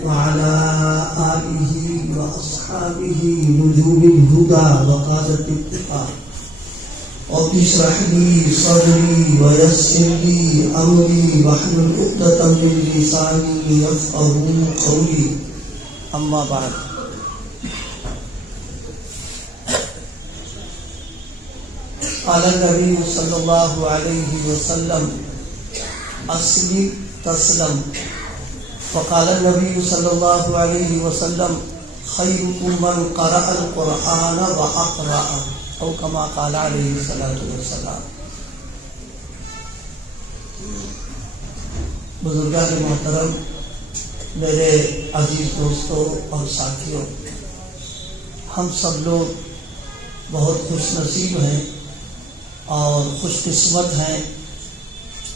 وعلى آله وأصحابه نجوم الهدى وقادة التقى رب اشرح لي صدري ويسر لي أمري واحلل عقدة من لساني يفقهوا قولي أما بعد قال النبي صلى الله عليه وسلم أسلم تسلم فقال النبي صلى الله عليه وسلم خيركم من قرأ القرآن وأقرأ أو كما قال عليه الصلاة والسلام. بزرگان محترم، میرے عزیز دوستوں اور ساتھیوں، ہم سب لوگ بہت خوش نصیب ہیں اور خوش قسمت ہیں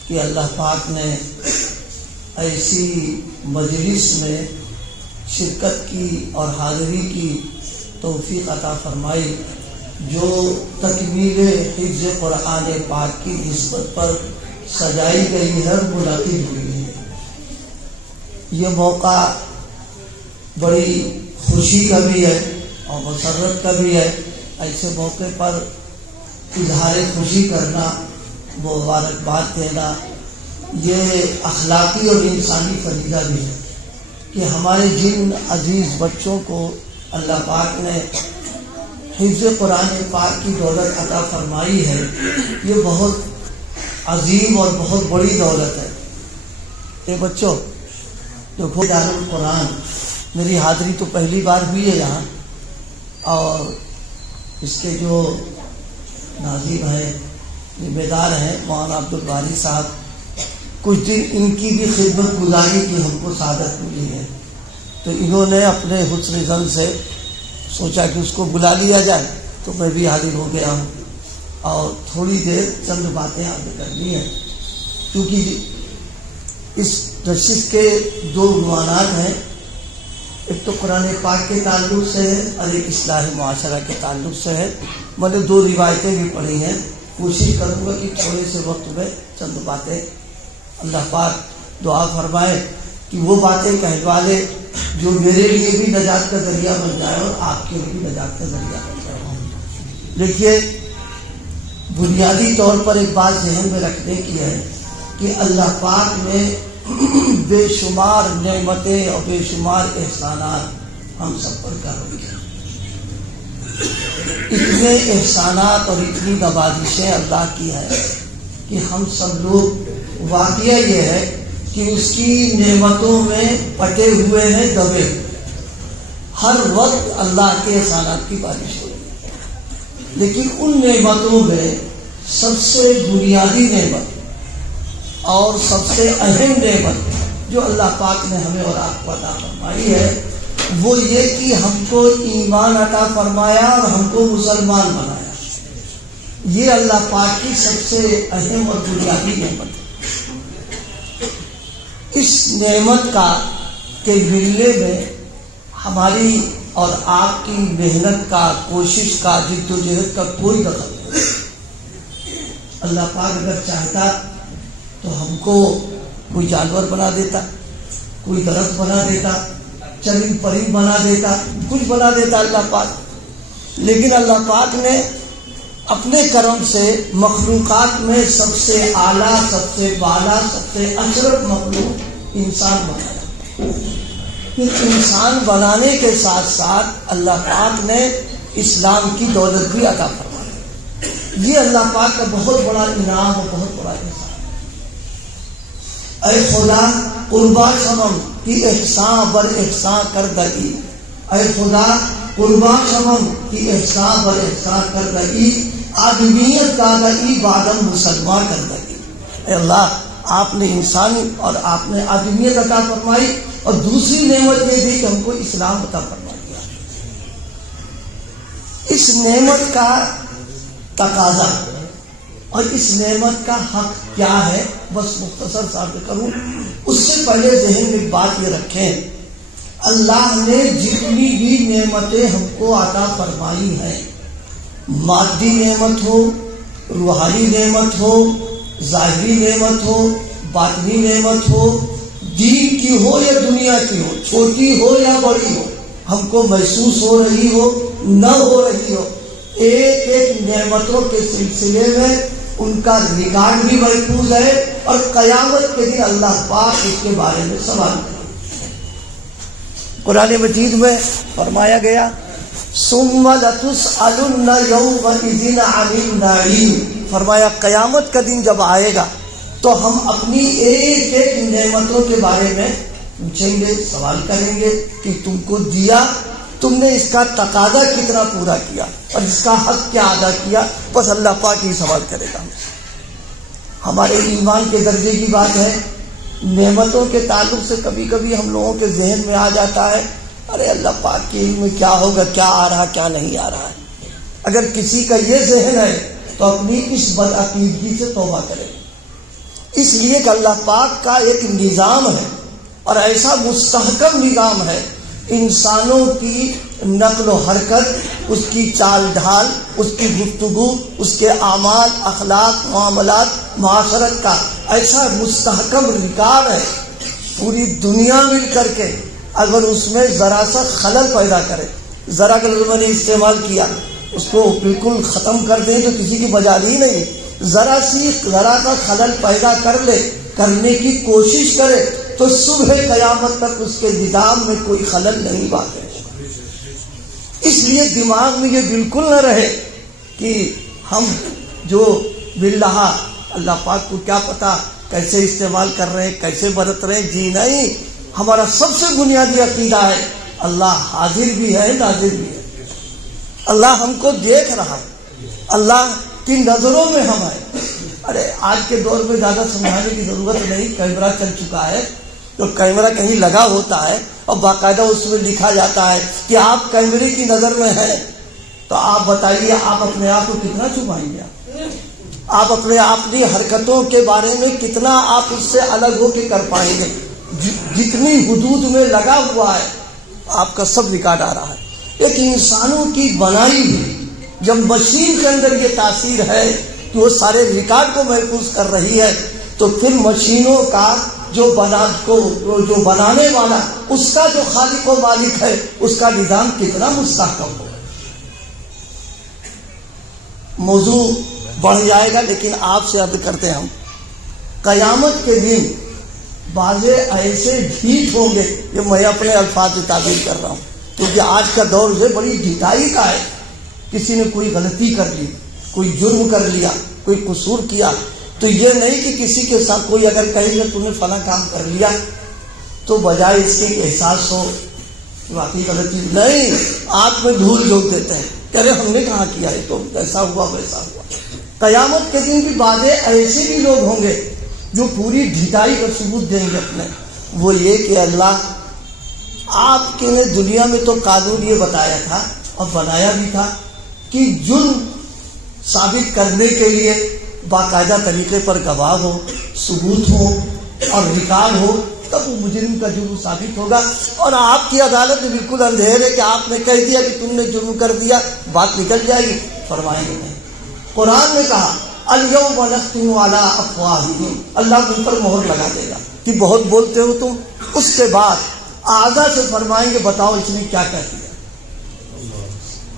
کہ اللہ پاک نے ایسی مجلس میں شرکت کی اور حاضری کی توفیق عطا فرمائی جو تکمیل حفظ قرآن پاک کی نسبت پر سجائی گئی ہے، منعقد ہوئی ہے. یہ موقع بڑی خوشی کا بھی ہے اور مسرت کا بھی ہے. ایسے موقع پر اظہار خوشی کرنا، مبارکباد دینا، یہ اخلاقی اور انسانی فریضہ بھی ہے کہ ہمارے جن عزیز بچوں کو اللہ پاک نے حفظ قرآن پاک کی دولت عطا فرمائی ہے، یہ بہت عظیم اور بہت بڑی دولت ہے. یہ بچوں دیکھو، دار القرآن میری حاضری تو پہلی بار ہوئی ہے یہاں، اور اس کے جو ناظم ہیں، ذمہ دار ہیں مولانا عبدالباری صاحب، کچھ دن ان کی بھی خدمت گزاری کی ہم کو سعادت ملی ہے، تو انہوں نے اپنے حسن ظن سے سوچا کہ اس کو بلا لیا جائے، تو میں بھی حاضر ہو گیا ہوں اور تھوڑی دیر چند باتیں آگے کرنی ہیں. کیونکہ اس نشست کے دو عنوانات ہیں، ایک تو قرآن پاک کے تعلق سے ہے اور ایک اصلاح معاشرہ کے تعلق سے ہے. میں نے دو روایتیں بھی پڑھی ہیں، کوشش کروں گا کہ تھوڑے سے وقت میں چند باتیں اللہ پاک دعا فرمائے کہ وہ باتیں کہلوا لے جو میرے لیے بھی نجات کا ذریعہ بن جائے اور آپ کے لیے بھی نجات کا ذریعہ بن جائے. دیکھیے، بنیادی طور پر ایک بات ذہن میں رکھنے کی ہے کہ اللہ پاک نے بے شمار نعمتیں اور بے شمار احسانات ہم سب پر کر رکھے. اتنے احسانات اور اتنی نوازشیں اللہ کی ہے کہ ہم سب لوگ، واقعہ یہ ہے کہ اس کی نعمتوں میں پٹے ہوئے ہیں، دبے. ہر وقت اللہ کے احسانات کی بارش ہو رہی ہے، لیکن ان نعمتوں میں سب سے بنیادی نعمت اور سب سے اہم نعمت جو اللہ پاک نے ہمیں اور آپ کو عطا فرمائی ہے، وہ یہ کہ ہم کو ایمان عطا فرمایا اور ہم کو مسلمان بنایا. یہ اللہ پاک کی سب سے اہم اور بنیادی نعمت ہے. اس نعمت کا کے ملنے میں ہماری اور آپ کی محنت کا، کوشش کا، جد و جہد کا کوئی دخل نہیں. اللہ پاک اگر چاہتا تو ہم کو کوئی جانور بنا دیتا، کوئی درخت بنا دیتا، چرند پرند بنا دیتا، کچھ بنا دیتا اللہ پاک. لیکن اللہ پاک نے اپنے کرم سے مخلوقات میں سب سے اعلیٰ، سب سے بالا، سب سے اشرف مخلوق انسان بنایا. پھر انسان بنانے کے ساتھ ساتھ اللہ پاک نے اسلام کی دولت بھی عطا فرمائی. یہ اللہ پاک کا بہت بڑا انعام اور بہت بڑا احسان. اے خدا قربا شمم کی احسان بر احسان کر دئی، اے خدا قربا شمم کی احسان بر احسان کر دئی، آدمیت کا دئی بادم مسلمان کر دئی. اے اللہ، آپ نے انسانی اور آپ نے آدمیت عطا فرمائی، اور دوسری نعمت یہ بھی کہ ہم کو اسلام عطا فرما دیا. اس نعمت کا تقاضا اور اس نعمت کا حق کیا ہے، بس مختصر سا کروں. اس سے پہلے ذہن میں بات یہ رکھیں، اللہ نے جتنی بھی نعمتیں ہم کو عطا فرمائی ہیں، مادی نعمت ہو، روحانی نعمت ہو، ظاہری نعمت ہو، باطنی نعمت ہو، دین کی کی ہو یا دنیا کی ہو، چھوٹی ہو یا بڑی ہو، ہم کو محسوس ہو رہی ہو نہ ہو رہی ہو، ایک ایک نعمتوں کے سلسلے میں ان کا ریکارڈ بھی محفوظ ہے، اور قیامت کے دن اللہ پاک اس کے بارے میں سوال کرے۔ قرآن مجید میں فرمایا گیا ثم لتسألن یومئذ عن النعیم، فرمایا قیامت کا دن جب آئے گا تو ہم اپنی ایک ایک نعمتوں کے بارے میں پوچھیں گے، سوال کریں گے کہ تم کو دیا، تم نے اس کا تقاضا کتنا پورا کیا اور اس کا حق کیا ادا کیا، بس اللہ پاک ہی سوال کرے گا ہم سے۔ ہمارے ایمان کے درجے کی بات ہے، نعمتوں کے تعلق سے کبھی کبھی ہم لوگوں کے ذہن میں آ جاتا ہے ارے اللہ پاک کے علم میں کیا ہوگا، کیا آ رہا کیا نہیں آ رہا ہے۔ اگر کسی کا یہ ذہن ہے تو اپنی اس بدعقیدگی سے توبہ کرے، اس لیے کہ اللہ پاک کا ایک نظام ہے اور ایسا مستحکم نظام ہے، انسانوں کی نقل و حرکت، اس کی چال ڈھال، اس کی گفتگو، اس کے اعمال، اخلاق، معاملات، معاشرت کا ایسا مستحکم ریکارڈ ہے۔ پوری دنیا مل کر کے اگر اس میں ذرا سا خلل پیدا کرے، ذرا کا لفظ میں نے استعمال کیا، اس کو بالکل ختم کر دیں تو کسی کی مجال ہی نہیں، ذرا کا خلل پیدا کر لے، کرنے کی کوشش کرے تو صبح قیامت تک اس کے نظام میں کوئی خلل نہیں باقی۔ اس لیے دماغ میں یہ بالکل نہ رہے کہ ہم جو باللہ اللہ پاک کو کیا پتا کیسے استعمال کر رہے ہیں، کیسے برت رہے ہیں، جی نہیں، ہمارا سب سے بنیادی عقیدہ ہے اللہ حاضر بھی ہے، ناظر بھی ہے، اللہ ہم کو دیکھ رہا ہے، اللہ کی نظروں میں ہم ہیں۔ ارے آج کے دور میں زیادہ سمجھانے کی ضرورت نہیں، کیمرہ چل چکا ہے، تو کیمرہ کہیں لگا ہوتا ہے اور باقاعدہ اس میں لکھا جاتا ہے کہ آپ کیمرے کی نظر میں ہیں، تو آپ بتائیے آپ اپنے آپ کو کتنا چھپائیں گے، آپ اپنی حرکتوں کے بارے میں کتنا آپ اس سے الگ ہو کے کر پائیں گے؟ جتنی حدود میں لگا ہوا ہے آپ کا سب ریکارڈ آ رہا ہے۔ ایک انسانوں کی بنائی ہوئی جب مشین کے اندر یہ تاثیر ہے کہ وہ سارے ریکارڈ کو محفوظ کر رہی ہے، تو پھر مشینوں کا جو بنانے والا، اس کا جو خالق و مالک ہے، اس کا نظام کتنا مستحکم ہو۔ موضوع بڑھ جائے گا لیکن آپ سے عرض کرتے ہم، قیامت کے دن بازے ایسے ڈھیٹ ہوں گے، یہ میں اپنے الفاظ سے تعبیر کر رہا ہوں کیونکہ آج کا دور سے بڑی ڈھٹائی کا ہے۔ کسی نے کوئی غلطی کر لی، کوئی جرم کر لیا، کوئی قصور کیا، تو یہ نہیں کہ کسی کے ساتھ کوئی اگر کہیں گے تم نے فلاں کام کر لیا تو بجائے اس کے احساس ہو واقعی غلطی، نہیں، آنکھ میں دھول جھونک دیتے ہیں کہ ارے ہم نے کہاں کیا ہے، تو ایسا ہوا ویسا ہوا۔ قیامت کے دن بھی بعض ایسے بھی لوگ ہوں گے جو پوری ڈھٹائی کا ثبوت دیں گے اپنے، وہ یہ کہ اللہ آپ کے نے دنیا میں تو قانون یہ بتایا تھا اور بنایا بھی تھا کہ جرم ثابت کرنے کے لیے باقاعدہ طریقے پر گواہ ہو، ثبوت ہو اور ریکارڈ ہو، تب وہ مجرم کا جرم ثابت ہوگا۔ اور آپ کی عدالت میں بالکل اندھیر ہے کہ آپ نے کہہ دیا کہ تم نے جرم کر دیا، بات نکل جائے گی، فرمائیں گے نہیں۔ قرآن نے کہا الیوم نختم علی افواہہم، اللہ ان پر مہر لگا دے گا کہ بہت بولتے ہو تم۔ اس کے بعد اعضاء سے فرمائیں گے بتاؤ اس نے کیا کہہ دیا۔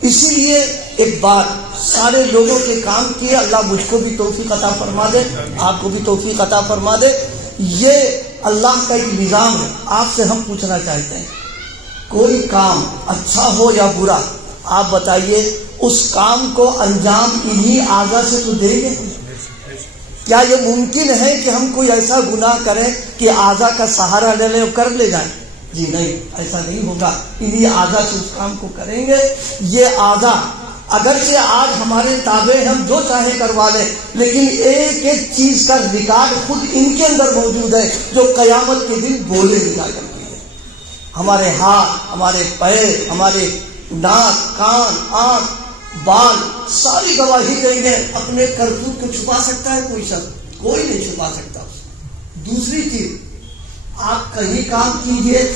اسی لیے ایک بار سارے لوگوں کے کام کیے، اللہ مجھ کو بھی توفیق عطا فرما دے، آپ کو بھی توفیق عطا فرما دے۔ یہ اللہ کا ایک نظام ہے۔ آپ سے ہم پوچھنا چاہتے ہیں کوئی کام اچھا ہو یا برا، آپ بتائیے اس کام کو انجام انہی اعضاء سے تو دیں گے۔ کیا یہ ممکن ہے کہ ہم کوئی ایسا گناہ کریں کہ اعضاء کا سہارا لے لیں اور کر لے جائیں؟ جی نہیں، ایسا نہیں ہوگا، انہی اعضاء سے اس کام کو کریں گے۔ یہ اعضاء اگرچہ آج ہمارے تابع ہم جو چاہے کروا لیں، لیکن ایک ایک چیز کا ریکارڈ خود ان کے اندر موجود ہے جو قیامت کے دن بولے گا کرتی ہے۔ ہمارے ہاتھ، ہمارے پیر، ہمارے ناک، کان، آنکھ، بال ساری گواہی دیں گے۔ اپنے کرتوت کو چھپا سکتا ہے کوئی شخص؟ کوئی نہیں چھپا سکتا۔ دوسری چیز، آپ کہیں کام کیجئے،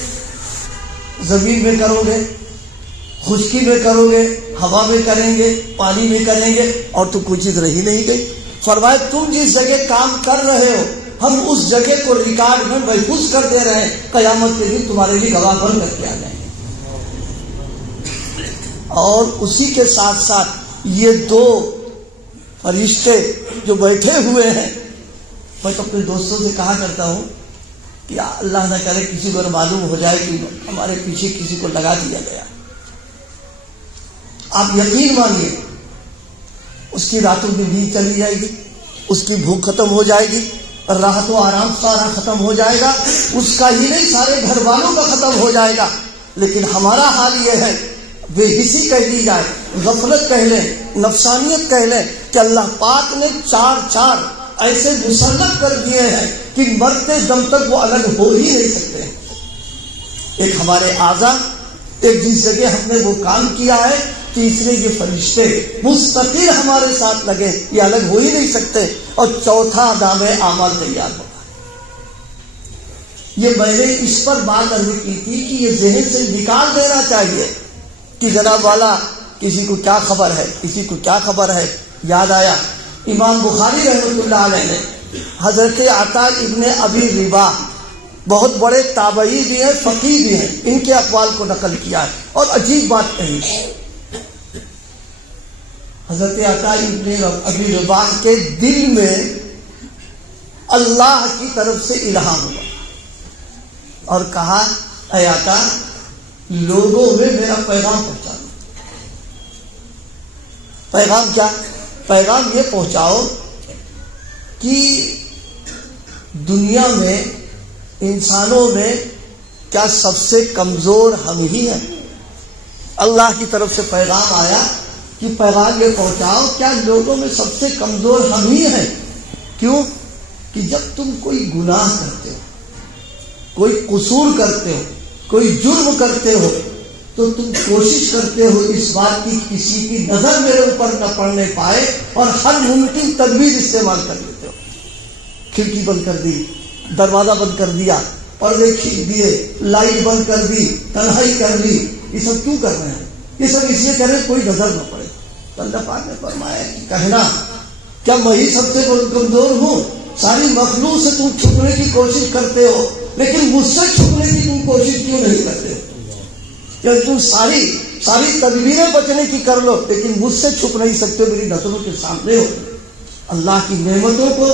زمین میں کرو گے، خشکی میں کرو گے، ہوا میں کریں گے، پانی میں کریں گے، اور تو کوئی چیز رہی نہیں گئی۔ فرمایا تم جس جگہ کام کر رہے ہو ہم اس جگہ کو ریکارڈ میں محفوظ کر دے رہے ہیں، قیامت کے دن تمہارے لیے گواہ بن کر کے آ جائیں گے۔ اور اسی کے ساتھ ساتھ یہ دو فرشتے جو بیٹھے ہوئے ہیں، میں تو اپنے دوستوں سے کہا کرتا ہوں کہ اللہ نہ کرے کسی کو معلوم ہو جائے کہ ہمارے پیچھے کسی کو لگا دیا گیا، آپ یقین مانیے اس کی راتوں کی نیند چلی جائے گی، اس کی بھوک ختم ہو جائے گی، راحت و آرام سارا ختم ہو جائے گا، اس کا ہی نہیں سارے گھر والوں کا ختم ہو جائے گا۔ لیکن ہمارا حال یہ ہے، بے حسی کہہ دی جائے، غفلت کہہ لیں، نفسانیت کہہ لیں کہ اللہ پاک نے چار ایسے مسلط کر دیے ہیں کہ مرتے دم تک وہ الگ ہو ہی نہیں سکتے۔ ایک ہمارے اعضاء، ایک جس جگہ ہم نے وہ کام کیا ہے، تیسرے یہ فرشتے مستقل ہمارے ساتھ لگے، یہ الگ ہو ہی نہیں سکتے، اور چوتھا نام اعمال تیار ہوگا۔ یہ میں نے اس پر بات عرض کی تھی کہ یہ ذہن سے نکال دینا چاہیے کہ جناب والا کسی کو کیا خبر ہے، کسی کو کیا خبر ہے۔ یاد آیا امام بخاری رحمۃ اللہ علیہ نے حضرت عطا ابن ابی رباح، بہت بڑے تابعی بھی ہیں، فقیہ بھی ہیں، ان کے اقوال کو نقل کیا ہے اور عجیب بات کہی۔ حضرت عطا ابن ابی رباح کے دل میں اللہ کی طرف سے الہام ہوا اور کہا، اے عطا لوگوں میں میرا پیغام پہنچا دو۔ پیغام کیا؟ پیغام یہ پہنچاؤ کہ دنیا میں، انسانوں میں کیا سب سے کمزور ہم ہی ہیں؟ اللہ کی طرف سے پیغام آیا کہ پیغام یہ پہنچاؤ کیا لوگوں میں سب سے کمزور ہم ہی ہیں؟ کیوں؟ کہ جب تم کوئی گناہ کرتے ہو، کوئی قصور کرتے ہو، کوئی جرم کرتے ہو، تو تم کوشش کرتے ہو اس بات کی کسی کی نظر میرے اوپر نہ پڑنے پائے، اور ہر ممکن تدبیر استعمال کر لیتے ہو۔ کھڑکی بند کر دی، دروازہ بند کر دیا، پردے کھینچ دیے، لائٹ بند کر دی، تنہائی کر لی۔ یہ سب کیوں کر رہے ہیں؟ یہ سب اس لیے کریں کوئی نظر نہ پڑے۔ اللہ پاک نے فرمایا کہ کہنا کیا میں ہی سب سے کمزور ہوں؟ ساری مخلوق سے تم چھپنے کی کوشش کرتے ہو، لیکن مجھ سے چھپنے کی تم کوشش کیوں نہیں کرتے؟ کہ تم ساری تدبیریں بچنے کی کر لو، لیکن مجھ سے چھپ نہیں سکتے، میری نظروں کے سامنے ہو۔ اللہ کی نعمتوں کو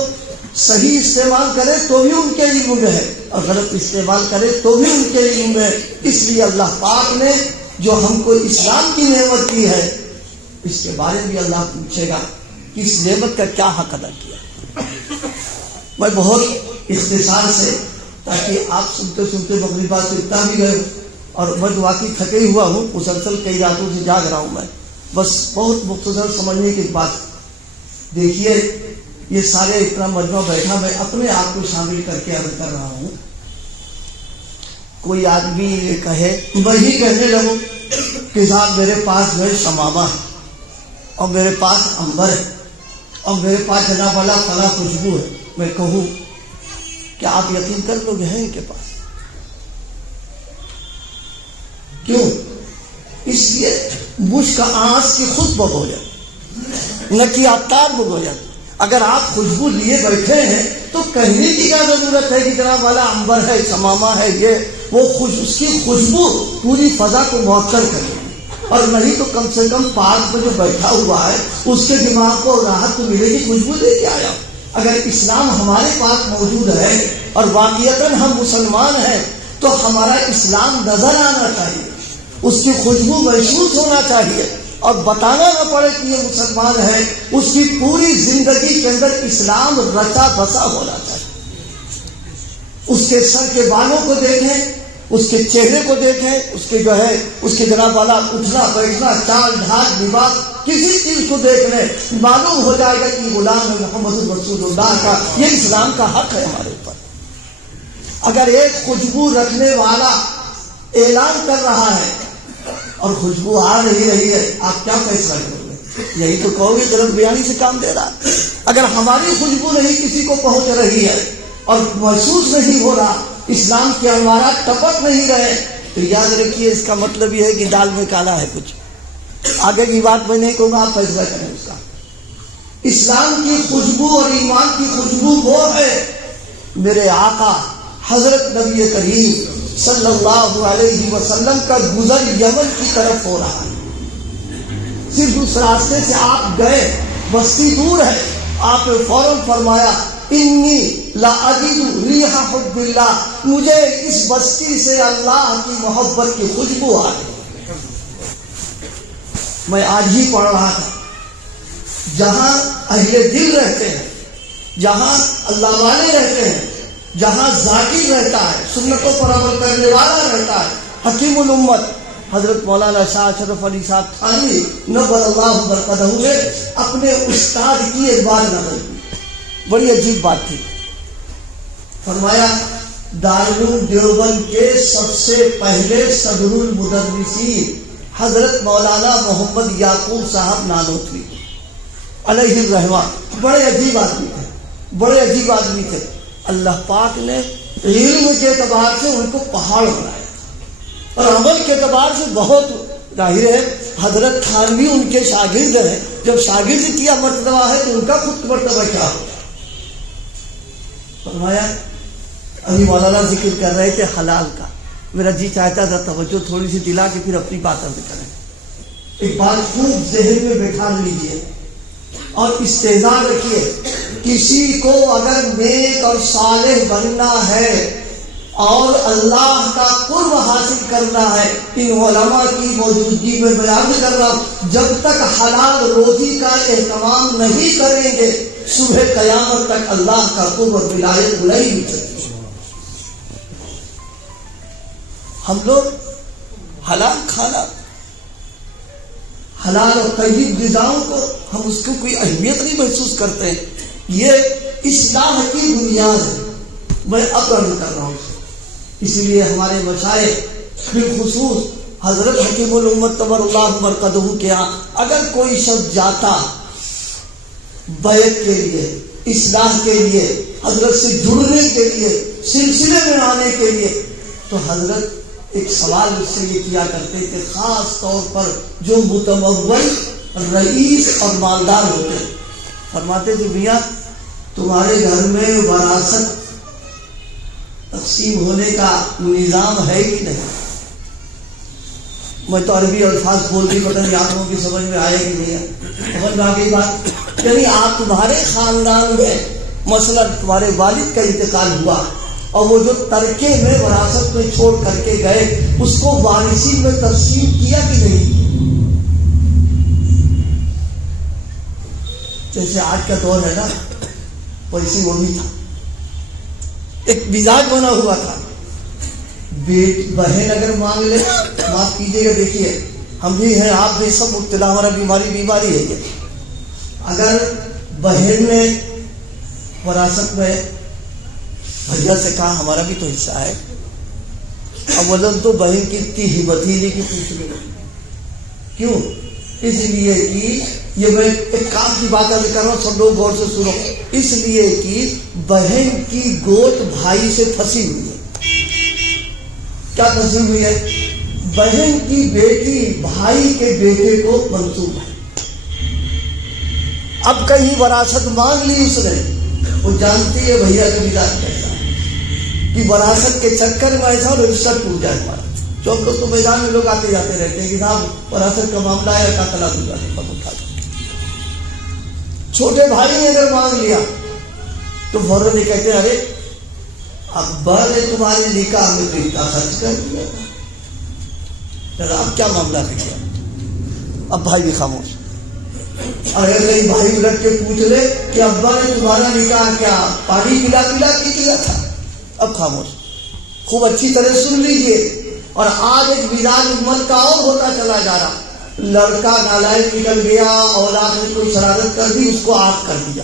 صحیح استعمال کرے تو بھی ان کے علم میں ہے، اور غلط استعمال کرے تو بھی ان کے علم میں ہے۔ اس لیے اللہ پاک نے جو ہم کو اسلام کی نعمت دی ہے، اس کے بارے میں اللہ پوچھے گا کہ اس نعمت کا کیا حق ادا کیا۔ میں بہت اختصار سے، تاکہ آپ سنتے سنتے مغربات سے اتنا بھی گئے، اور میں واقعی تھکے ہوا ہوں، مسلسل کئی راتوں سے جاگ رہا ہوں میں، بس بہت مختصر سمجھنے کی بات۔ دیکھیے یہ سارے اتنا مجمع بیٹھا، میں اپنے آپ کو شامل کر کے عرض کر رہا ہوں۔ کوئی آدمی یہ کہے، میں ہی کہنے لگوں کہ صاحب میرے پاس جو ہے شمامہ ہے، اور میرے پاس عنبر ہے، اور میرے پاس جناب والا فلاں خوشبو ہے، میں کہوں کیا آپ یقین کر لوگ ہیں ان کے پاس؟ کیوں؟ اس لیے مشک آنس کی خود بگو جائے، نہ کہ آتار بگو جائے۔ اگر آپ خوشبو لیے بیٹھے ہیں تو کہنے کی کیا ضرورت ہے کہ جناب والا عنبر ہے، شمامہ ہے، یہ وہ اس کی خوشبو پوری فضا کو معطر کرے، اور نہیں تو کم سے کم پارک میں جو بیٹھا ہوا ہے اس کے دماغ کو راحت تو ملے گی، خوشبو لے کے آیا۔ اگر اسلام ہمارے پاس موجود ہے اور واقعتاً ہم مسلمان ہیں تو ہمارا اسلام نظر آنا چاہیے، اس کی خوشبو محسوس ہونا چاہیے، اور بتانا نہ پڑے کہ یہ مسلمان ہے۔ اس کی پوری زندگی کے اندر اسلام رچا بسا ہونا چاہیے۔ اس کے سر کے بالوں کو دیکھیں، اس کے چہرے کو دیکھیں، اس کے جو ہے اس کے جناب والا اٹھنا بیٹھنا، چال ڈھال لباس، کسی چیز کو دیکھ لیں، معلوم ہو جائے گا کہ غلام محمد رسول اللہ کا، یہ اسلام کا حق ہے ہمارے اوپر۔ اگر ایک خوشبو رکھنے والا اعلان کر رہا ہے اور خوشبو آ رہی ہے، آپ کیا فیصلہ کرو گے؟ یہی تو کہو گے غلط بیانی سے کام دے رہا۔ اگر ہماری خوشبو نہیں کسی کو پہنچ رہی ہے اور محسوس نہیں ہو رہا، اسلام کے انوارات ٹپک نہیں رہے، تو یاد رکھیے اس کا مطلب یہ ہے کہ دال میں کالا ہے کچھ۔ آگے کی بات میں نہیں کہوں گا، آپ فیصلہ کریں اس کا۔ اسلام کی خوشبو اور ایمان کی خوشبو وہ ہے میرے آقا حضرت نبی کریم صلی اللہ علیہ وسلم کا گزر یمن کی طرف ہو رہا ہے، صرف اس راستے سے آپ گئے، بستی دور ہے، آپ نے فوراً فرمایا انی لا اجد ریح حب اللہ، مجھے اس بستی سے اللہ کی محبت کی خوشبو آ رہی۔ میں آج ہی پڑھ رہا تھا، جہاں اہل دل رہتے ہیں، جہاں اللہ والے رہتے ہیں، جہاں ذاکر رہتا ہے، سنتوں پر عمل کرنے والا رہتا ہے، حکیم الامت حضرت مولانا شاہ اشرف علی صاحب تھانوی نور اللہ برکتہ نے اپنے استاد کی ایک بات نقل کی، بڑی عجیب بات تھی۔ فرمایا دارالعلوم دیوبند کے سب سے پہلے صدر المدرسین حضرت مولانا محمد یعقوب صاحب نانوتوی علیہ الرحمہ بڑے عجیب آدمی تھے، بڑے عجیب آدمی تھے۔ اللہ پاک نے علم کے اعتبار سے ان کو پہاڑ بنایا اور عمل کے اعتبار سے بہت ظاہر ہے حضرت تھانوی ان کے شاگرد ہیں، جب شاگرد کیا مرتبہ ہے تو ان کا خود مرتبہ کیا ہو۔ فرمایا ابھی مولانا ذکر کر رہے تھے حلال کا، میرا جی چاہتا تھا توجہ تھوڑی سی دلا کے پھر اپنی باتیں بھی کریں۔ ایک بات خوب ذہن میں بٹھا لیجیے اور استعداد رکھیے، کسی کو اگر نیک اور صالح بننا ہے اور اللہ کا قرب حاصل کرنا ہے، ان علماء کی موجودگی میں بیان کر رہا ہوں، جب تک حلال روزی کا اہتمام نہیں کریں گے صبح قیامت تک اللہ کا قرب اور ولایت بلائی نہیں سکتی۔ ہم لوگ حلال کھانا، حلال اور طیب غذاؤں کو ہم اس کو کوئی اہمیت نہیں محسوس کرتے ہیں، یہ اصلاح کی بنیاد ہے۔ میں اب عرض کر رہا ہوں، اس لیے ہمارے مشائخ بالخصوص حضرت حکیم الامت طور اللہ مرقدہ کے یہاں اگر کوئی شخص جاتا بیعت کے لیے، اصلاح کے لیے، حضرت سے جڑنے کے لیے، سلسلے میں آنے کے لیے، تو حضرت ایک سوال اس سے یہ کیا کرتے کہ خاص طور پر جو متمول رئیس اور مالدار ہوتے ہیں، فرماتے تھے میاں تمہارے گھر میں وراثت تقسیم ہونے کا نظام ہے کہ نہیں؟ میں تو عربی الفاظ بول کے پتہ نہیں آپ لوگوں کی سمجھ میں آئے کہ نہیں ہے، سمجھ میں آ گئی بات؟ یعنی آپ تمہارے خاندان میں مثلا تمہارے والد کا انتقال ہوا اور وہ جو ترکے میں وراثت میں چھوڑ کر کے گئے اس کو وارثین میں تقسیم کیا کہ نہیں؟ جیسے آج کا دور ہے نا ویسے وہ بھی تھا، ایک مزاج بنا ہوا تھا، بہن اگر مانگ لے، معاف کیجیے گا، دیکھیے ہم بھی ہیں آپ بھی سب مبتلا، ہمارا بیماری ہے یہ، اگر بہن نے وراثت میں بھیا سے کہا ہمارا بھی تو حصہ ہے، اولاً تو بہن کی اتنی ہمت ہی نہیں کہ پوچھ لے، کیوں؟ اس لیے کہ یہ میں ایک کام کی بات کر رہا ہوں، سب لوگ غور سے سنو، اس لیے کہ بہن کی گوت بھائی سے پھنسی ہوئی ہے۔ کیا پھنسی ہوئی ہے؟ بہن کی بیٹی بھائی کے بیٹے کو منسوب ہے۔ اب کہیں وراثت مانگ لی اس نے، وہ جانتی ہے بھیا کا مزاج کیسا ہے کہ وراثت کے چکر میں ایسا رشتہ ٹوٹ جائے ہمارا۔ جو ہم لوگ تو میدان میں لوگ آتے جاتے رہتے ہیں کہ صاحب وراثت کا معاملہ ہے، کا طلاق ہو جاتا ہے، اٹھا دو۔ چھوٹے بھائی نے اگر مانگ لیا تو فوراً یہ کہتے ہیں ارے ابا نے تمہارے نکاح میں تو اتنا خرچ کر دیا، اب کیا معاملہ ہے کیا؟ اب بھائی بھی خاموش۔ اگر کہیں بھائی الٹ کے پوچھ لے کہ ابا نے تمہارا نکاح کیا پانی پلا پلا کے کیا تھا، اب خاموش۔ خوب اچھی طرح سن لیجئے۔ اور آج ایک مزاج امت کا اور ہوتا چلا جا رہا، لڑکا نالائق نکل گیا، اولاد نے کوئی شرارت کر دی، اس کو آگ کر دیا،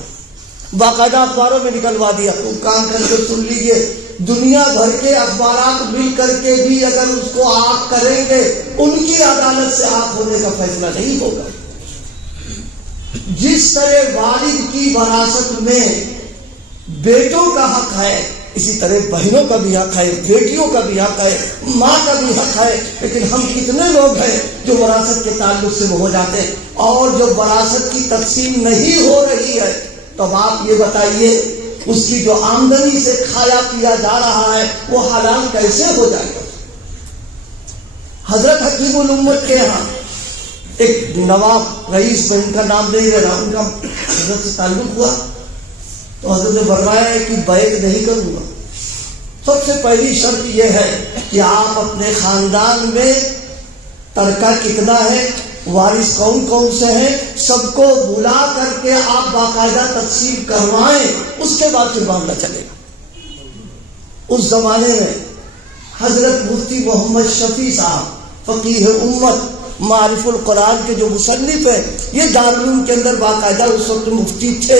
باقاعدہ اخباروں میں نکلوا دیا۔ تو کام کر کے سن لیجئے، دنیا بھر کے اخبارات مل کر کے بھی اگر اس کو آگ کریں گے ان کی عدالت سے آگ ہونے کا فیصلہ نہیں ہوگا۔ جس طرح والد کی وراثت میں بیٹوں کا حق ہے، اسی طرح بہنوں کا بھی حق ہے، بیٹیوں کا بھی حق ہے، ماں کا بھی حق ہے، لیکن ہم کتنے لوگ ہیں جو وراثت کے تعلق سے وہ ہو جاتے ہیں، اور جب وراثت کی تقسیم نہیں ہو رہی ہے تو اب آپ یہ بتائیے اس کی جو آمدنی سے کھایا پیا جا رہا ہے وہ حلال کیسے ہو جائے گا؟ حضرت حکیم الامت کے یہاں ایک نواب رئیس، میں ان کا نام نہیں لے رہا، ان کا حضرت سے تعلق ہوا تو حضرت نے فرمایا ہے کہ بیعت نہیں کروں گا، سب سے پہلی شرط یہ ہے کہ آپ اپنے خاندان میں ترکہ کتنا ہے، وارث کون کون سے ہیں، سب کو بلا کر کے آپ باقاعدہ تقسیم کروائیں، اس کے بعد پھر معاملہ چلے گا۔ اس زمانے میں حضرت مفتی محمد شفیع صاحب فقیہ امت معارف القرآن کے جو مصنف ہیں، یہ دارالعلوم کے اندر باقاعدہ اس وقت مفتی تھے۔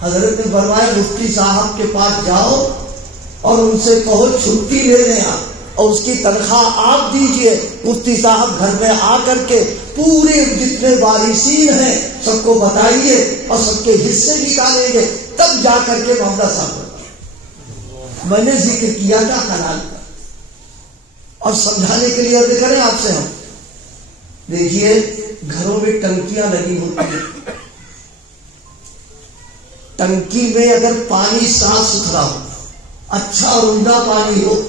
حضرت نے فرمایا مفتی صاحب کے پاس جاؤ اور ان سے کہو چھٹی لے لیں آپ، اور اس کی تنخواہ آپ دیجئے۔ مفتی صاحب گھر میں آ کر کے پورے جتنے وارثین ہیں سب کو بتائیے اور سب کے حصے نکالیں گے، تب جا کر کے معاملہ صاحب ہوگا۔ میں نے ذکر کیا تھا حلال کا، اور سمجھانے کے لیے عرض کریں آپ سے ہم دیکھیے گھروں میں ٹنکیاں لگی ہوتی ہیں، ٹنکی میں اگر پانی صاف ستھرا ہو، اچھا اور عمدہ پانی ہو،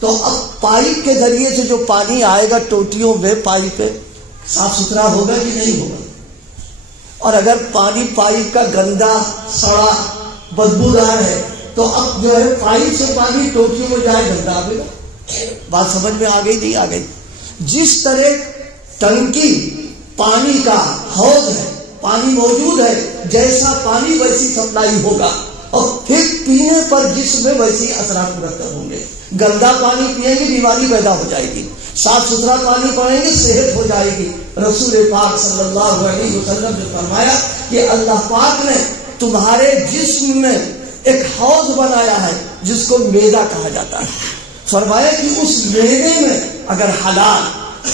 تو اب پائپ کے ذریعے سے جو پانی آئے گا ٹوٹیوں میں پائپ پہ صاف ستھرا ہوگا کہ نہیں ہوگا؟ اور اگر پانی پائپ کا گندا سڑا بدبودار ہے تو اب جو ہے پائپ سے پانی ٹوٹیوں میں جائے گندا آئے گا۔ بات سمجھ میں آ گئی نہیں آ گئی؟ جس طرح ٹنکی پانی کا حوض ہے، پانی موجود ہے، جیسا پانی ویسی سپلائی ہوگا، اور پھر پینے پر جسم میں ویسی اثرات مرتب ہوں گے۔ گندا پانی پیئیں گے بیماری پیدا ہو جائے گی، صاف ستھرا پانی پڑیں گے صحت ہو جائے گی۔ رسول پاک صلی اللہ علیہ وسلم نے فرمایا کہ اللہ پاک نے تمہارے جسم میں ایک حوض بنایا ہے جس کو معدہ کہا جاتا ہے، فرمایا کہ اس معدے میں اگر حلال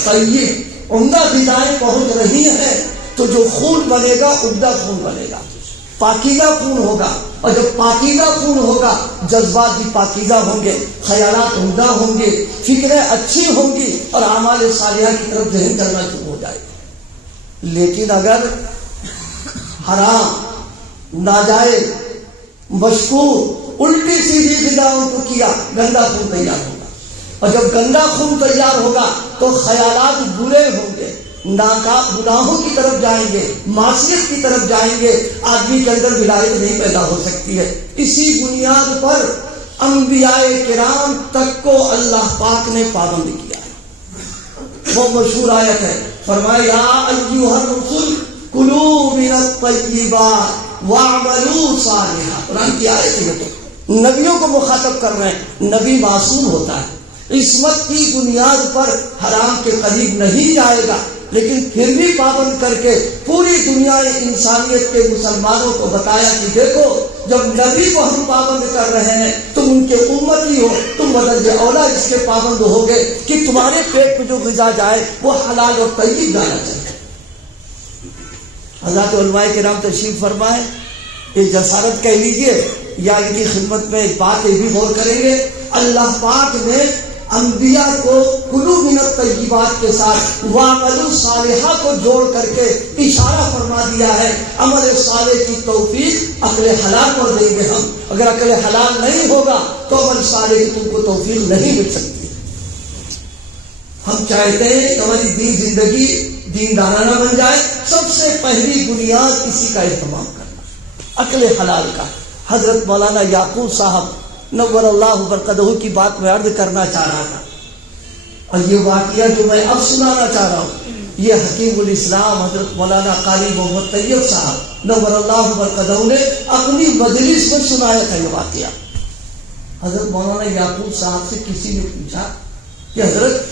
طیب عمدہ غذائیں پہنچ رہی ہیں تو جو خون بنے گا عمدہ خون بنے گا، پاکیزہ خون ہوگا، اور جب پاکیزہ خون ہوگا جذبات بھی پاکیزہ ہوں گے، خیالات عمدہ ہوں گے، فکریں اچھی ہوں گی، اور اعمال صالحہ کی طرف ذہن کرنا شروع ہو جائے گا۔ لیکن اگر حرام، ناجائز، مشکوک، الٹی سیدھی غذاؤں کو کیا، گندا خون تیار ہوگا، اور جب گندا خون تیار ہوگا تو خیالات برے ہوں گے، گناہوں کی طرف جائیں گے، معصیت کی طرف جائیں گے، آدمی کے اندر ولایت نہیں پیدا ہو سکتی ہے۔ اسی بنیاد پر انبیاء کرام تک کو اللہ پاک نے پابند کیا ہے۔ وہ مشہور آیت ہے، فرمایا یا ایھا الرسل کلوا من الطیبات واعملوا صالحا، قرآن کی آیت ہے، تو نبیوں کو مخاطب کر رہے ہیں۔ نبی معصوم ہوتا ہے، عصمت کی بنیاد پر حرام کے قریب نہیں جائے گا، لیکن پھر بھی پابند کر کے پوری دنیا انسانیت کے مسلمانوں کو بتایا کہ دیکھو جب نبی کو ہم پابند کر رہے ہیں تم ان کے امتی ہو، تم بدرجہ اولا اس کے پابند ہو گئے کہ تمہارے پیٹ میں جو غذا جائے وہ حلال اور طیب جانا چاہیے۔ حضرات علماء کرام تشریف فرمائے، یہ جسارت کہہ لیجئے یا ان کی خدمت میں ایک بات یہ بھی غور کریں گے، اللہ پاک نے انبیاء کو کلوا من الطیبات کے ساتھ واعملوا صالحا کو جوڑ کر کے اشارہ فرما دیا ہے۔ عمل صالح کی توفیق عقل حلال پر دیں گے ہم، اگر عقل حلال نہیں ہوگا تو عمل صالح کی تم کو توفیق نہیں مل سکتی۔ ہم چاہتے ہیں کہ ہماری دین زندگی دیندارانہ بن جائے، سب سے پہلی بنیاد اسی کا اہتمام کرنا، عقل حلال کا۔ حضرت مولانا یعقوب صاحب نور اللہ برکتہ کی بات میں عرض کرنا چاہ رہا تھا، اور یہ واقعہ جو میں اب سنانا چاہ رہا ہوں یہ حکیم الاسلام حضرت مولانا قاری محمد طیب صاحب نور اللہ برکتہ نے اپنی مجلس میں سنایا تھا۔ یہ واقعہ حضرت مولانا یعقوب صاحب سے کسی نے پوچھا کہ حضرت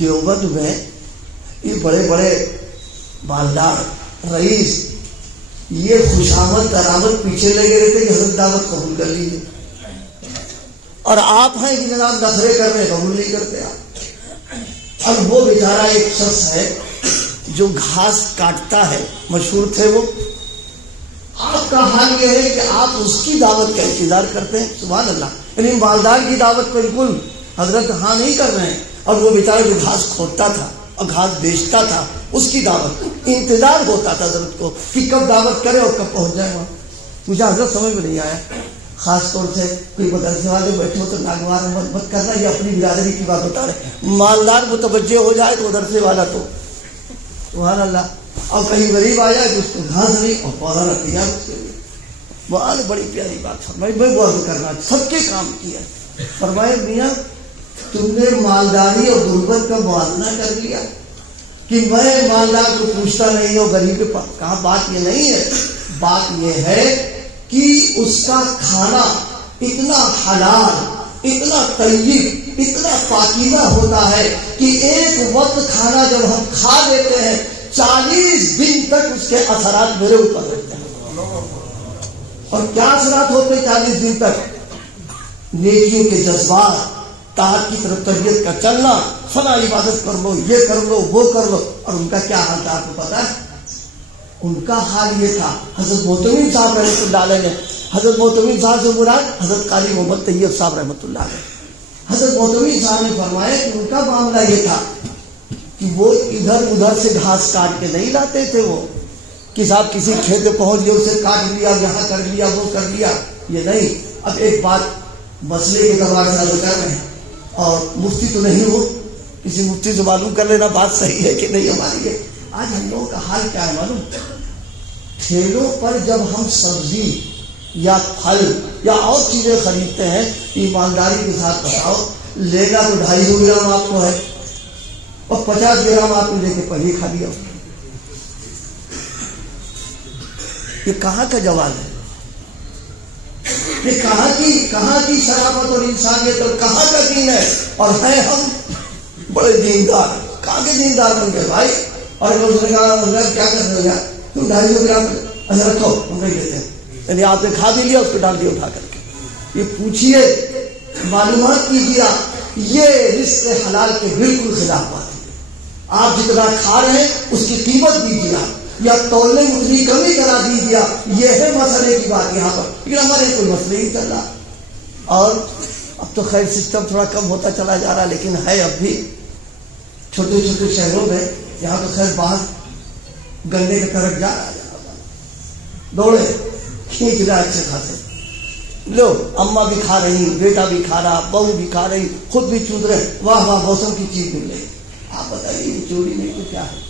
دیوبند میں یہ بڑے بڑے مالدار رئیس یہ خوشامد درآمد پیچھے لگے رہتے کہ حضرت دعوت قبول کر لیجیے، اور آپ ہیں کہ جناب نخرے کر رہے قبول نہیں کرتے آپ۔ اور وہ بیچارہ ایک شخص ہے جو گھاس کاٹتا ہے، مشہور تھے وہ، آپ کا حال یہ ہے کہ آپ اس کی دعوت کا انتظار کرتے ہیں، سبحان اللہ، یعنی مالدار کی دعوت بالکل حضرت ہاں نہیں کر رہے ہیں، اور وہ بیچارہ جو گھاس کھودتا تھا اور گھاس بیچتا تھا، اس کی دعوت، انتظار ہوتا تھا حضرت کو کہ کب دعوت کرے اور کب پہنچ جائے وہاں. مجھے حضرت سمجھ میں نہیں آیا، خاص طور سے کوئی مدرسے والے بیٹھے ہو تو ناگوار مت کرنا، یہ اپنی برادری کی بات بتا رہے. مالدار متوجہ ہو جائے تو مدرسے والا تو سبحان اللہ، اور کہیں غریب آ جائے تو اس کو گھاس نہیں اور پودا رکھ دیا اس کے لیے. بہت بڑی پیاری بات فرمائی. میں غور کرنا سب کے کام کی ہے. فرمائے میاں تم نے مالداری اور غربت کا موازنہ کر لیا کہ میں مالدار کو پوچھتا نہیں ہوں غریب کے پاس. کہاں بات یہ نہیں ہے، بات یہ ہے کہ اس کا کھانا اتنا حلال، اتنا طیب، اتنا پاکیزہ ہوتا ہے کہ ایک وقت کھانا جب ہم کھا لیتے ہیں 40 دن تک اس کے اثرات میرے اوپر رہتے ہیں. اور کیا اثرات ہوتے ہیں 40 دن تک؟ نیکیوں کے جذبات، طاعت کی طرف طبیعت کا چلنا، فلاں عبادت کر لو، یہ کر لو، وہ کر لو. اور ان کا کیا حال تھا آپ کو پتا ہے؟ ان کا حال یہ تھا، حضرت معتمین صاحب رحمۃ اللہ علیہ نے، حضرت معتمین صاحب سے مراد حضرت قاری محمد طیب صاحب رحمۃ اللہ علیہ، حضرت معتمین صاحب نے فرمایا کہ ان کا معاملہ یہ تھا کہ وہ ادھر ادھر سے گھاس کاٹ کے نہیں لاتے تھے، وہ کہ صاحب کسی کھیت میں پہنچ گئے اسے کاٹ لیا، یہاں کر لیا، وہ کر لیا، یہ نہیں. اب ایک بات مسئلے کے اعتبار سے کر رہے ہیں، اور مفتی تو نہیں ہو، کسی مفتی سے معلوم کر لینا بات صحیح ہے کہ نہیں ہماری ہے. آج ہم لوگوں کا حال کیا ہے معلوم؟ ٹھیلوں پر جب ہم سبزی یا پھل یا اور چیزیں خریدتے ہیں، ایمانداری کے ساتھ بتاؤ، لینا تو 250 گرام آپ کو ہے اور 50 گرام آپ نے لے کے پہلے کھا لیا. یہ کہاں کا جواب ہے؟ یہ کہاں کی شرافت اور انسانیت اور کہاں کا دین ہے؟ اور ہیں ہم بڑے دیندار، کہاں کے دیندار بن گئے بھائی. اور اس نے کہا کیا کر رہے ہو یار، تم 250 گرام رکھو، ہم نہیں لیتے ہیں. یعنی آپ نے کھا بھی لیا، اس کو ڈال دیا اٹھا کر کے. یہ پوچھیے، معلومات کیجیے، یہ رزق حلال کے بالکل خلاف بات ہے. آپ جتنا کھا رہے ہیں اس کی قیمت دیجیے یا تولنے میں اتنی کمی کرا دیجیے. یہ ہے مسئلے کی بات یہاں پر، لیکن ہمارے کوئی مسئلہ نہیں چل رہا. اور اب تو خیر سسٹم تھوڑا کم ہوتا چلا جا رہا، لیکن ہے اب بھی چھوٹے چھوٹے شہروں میں. یہاں تو خیر باہر گنے کا طرف جا رہا دوڑے کھینچ رہا اچھے خاصے. لو اماں بھی کھا رہی، بیٹا بھی کھا رہا، بہو بھی کھا رہی، خود بھی چود رہے، واہ واہ موسم کی چیز مل رہی. آپ بتائیے یہ چوری نہیں تو کیا ہے؟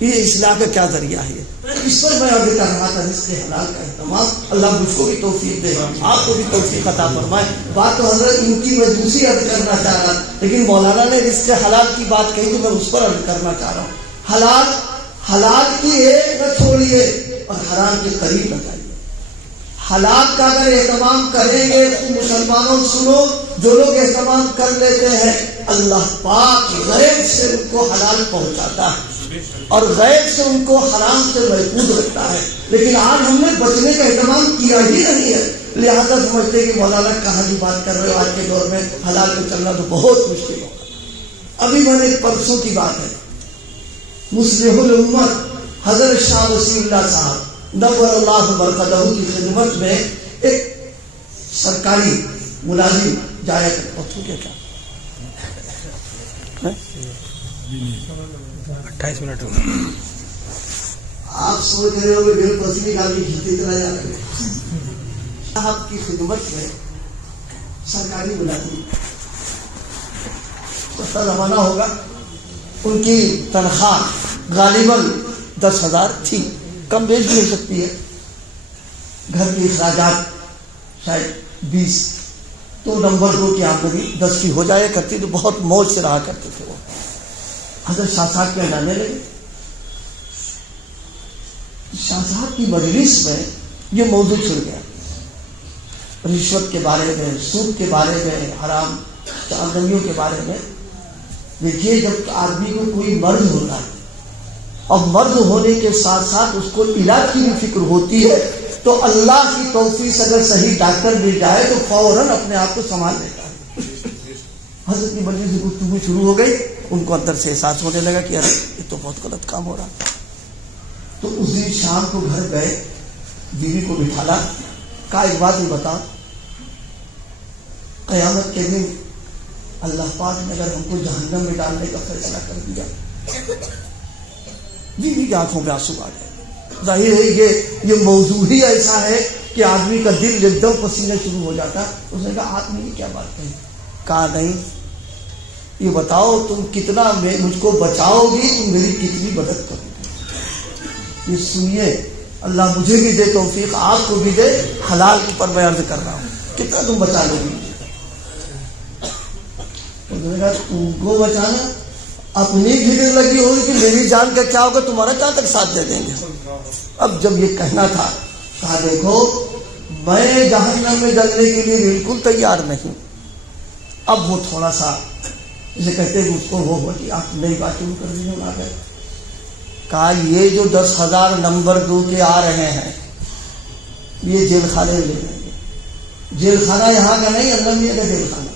یہ اصلاح کا کیا ذریعہ ہے؟ اس پر میں ابھی کر رہا تھا رزق حلال کا اہتمام. اللہ مجھ کو بھی توفیق دے، آپ کو بھی توفیق عطا فرمائے. بات تو حضرت ان کی میں دوسری عرض کرنا چاہ رہا، لیکن مولانا نے رزق حلال کی بات کہی تو میں اس پر عرض کرنا چاہ رہا ہوں. حلال کی ایک نہ چھوڑیے اور حرام کے قریب نہ جائیے. حلال کا اگر اہتمام کریں گے تو مسلمانوں سنو، جو لوگ اہتمام کر لیتے ہیں اللہ پاک غیب سے ان کو حلال پہنچاتا ہے اور غیب سے ان کو حرام سے محفوظ رکھتا ہے. لیکن آج ہم نے بچنے کا اہتمام کیا ہی نہیں ہے، لہذا سمجھتے کہ مولانا کہاں کی بات کر رہے ہو، آج کے دور میں حلال میں چلنا تو بہت مشکل ہوگا. ابھی میں نے پرسوں کی بات ہے، مصلح الامت حضرت شاہ وسیع اللہ صاحب نور اللہ برکتہ کی خدمت میں ایک سرکاری ملازم جایا کرتا. کیا 28 منٹ ہو آپ سوچ رہے ہو کہ دل پسینے کا بھی کھیلتے چلا جا رہے ہیں. صاحب کی خدمت میں سرکاری ملازم سستا زمانہ ہوگا، ان کی تنخواہ غالباً 10,000 تھی، کم بیش بھی ہو سکتی ہے. گھر کے اخراجات شاید 20، تو نمبر 2 کی آمدنی 10 کی ہو جایا کرتی، تو بہت موج سے رہا کرتے تھے. وہ حضرت شاہ صاحب میں جانے لگے. شاہ صاحب کی مجلس میں یہ موضوع چھڑ گیا، رشوت کے بارے میں، سود کے بارے میں، حرام آمدنیوں کے بارے میں. دیکھیے جب آدمی کو کوئی مرض ہوتا ہے اور مرض ہونے کے ساتھ ساتھ اس کو علاج کی بھی فکر ہوتی ہے، تو اللہ کی توفیق سے اگر صحیح ڈاکٹر مل جائے تو فوراً اپنے آپ کو سنبھال لیتا ہے. حضرت کی مجلس سے گفتگو شروع ہو گئی، ان کو اندر سے احساس ہونے لگا کہ ارے یہ تو بہت غلط کام ہو رہا. تو اس دن شام کو گھر گئے، بیوی کو بٹھالا، کہا ایک بات یہ بتا، قیامت کے دن اللہ پاک نے اگر ہم کو جہنم میں ڈالنے کا فیصلہ کر دیا، بیوی کی آنکھوں میں آنسو آ گئے۔ ظاہر ہے یہ موضوع ہی ایسا ہے کہ آدمی کا دل ایک دم پسینے شروع ہو جاتا۔ اس نے کہا آپ نے یہ کیا بات کہی؟ کہا نہیں، یہ بتاؤ تم کتنا مجھ کو بچاؤ گی، تم میری کتنی مدد کرو گی؟ یہ سنیے، اللہ مجھے بھی دے توفیق، آپ کو بھی دے، حلال پر میں عرض کر رہا ہوں، کتنا تم بچا لو گی؟ انہوں نے کہا تم کو بچانا، اپنی فکر لگی ہوگی کہ میری جان کا کیا ہوگا، تمہارا کہاں تک ساتھ دے دیں گے۔ اب جب یہ کہنا تھا، کہا دیکھو میں جہنم میں ڈلنے کے لیے بالکل تیار نہیں۔ اب وہ تھوڑا سا جسے کہتے ہیں اس کو وہ ہوا کہ آپ نئی بات شروع کر دی آ گئے۔ کہا یہ جو 10,000 نمبر 2 کے آ رہے ہیں یہ جیل خانے میں لے جائیں گے۔ جیل خانہ یہاں کا نہیں، اللہ میاں کا جیل خانہ،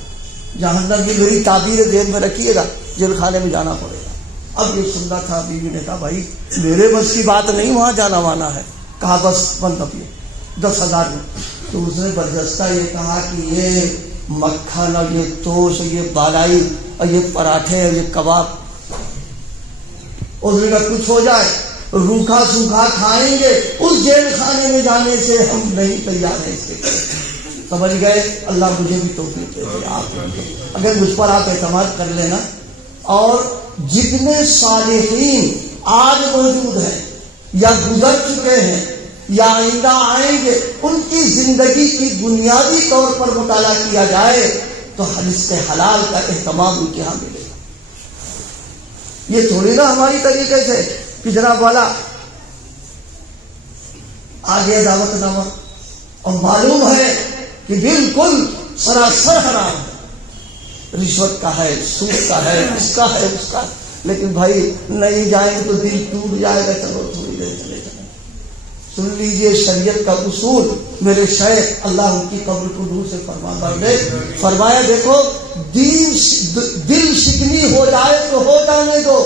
جہنم کی میری تعبیر ذہن میں رکھیے گا، جیل خانے میں جانا پڑے گا۔ اب یہ سننا تھا، بیوی نے کہا بھائی میرے بس کی بات نہیں وہاں جانا وانا ہے۔ کہا بس بند اب یہ 10,000 میں۔ تو اس نے برجستہ یہ کہا کہ یہ مکھن اور یہ توش اور یہ بالائی اور یہ پراٹھے اور یہ کباب، اس نے کہا کچھ ہو جائے روکھا سوکھا کھائیں گے، اس جیل خانے میں جانے سے ہم نہیں تیار ہیں اس کے لیے۔ سمجھ گئے؟ اللہ مجھے بھی توفیق دے دے، آپ اگر مجھ پر آپ اعتماد کر لینا۔ اور جتنے صالحین آج موجود ہیں یا گزر چکے ہیں یا آئندہ آئیں گے، ان کی زندگی کی بنیادی طور پر مطالعہ کیا جائے تو رزق حلال کا اہتمام ان کے ہاں ملے گا۔ یہ تھوڑی نا ہماری طریقے سے کہ جناب والا آگے دعوت نامہ اور معلوم ہے کہ بالکل سراسر حرام ہے، رشوت کا ہے، سود کا ہے، اس کا ہے، اس کا ہے، لیکن بھائی نہیں جائیں گے تو دل ٹوٹ جائے گا، چلو تھوڑی دیر چلے جائیں۔ سن لیجئے شریعت کا اصول، میرے شیخ اللہ ان کی قبر کو نور سے فرمایا دیکھو دل شکنی ہو جائے تو ہو جانے دو،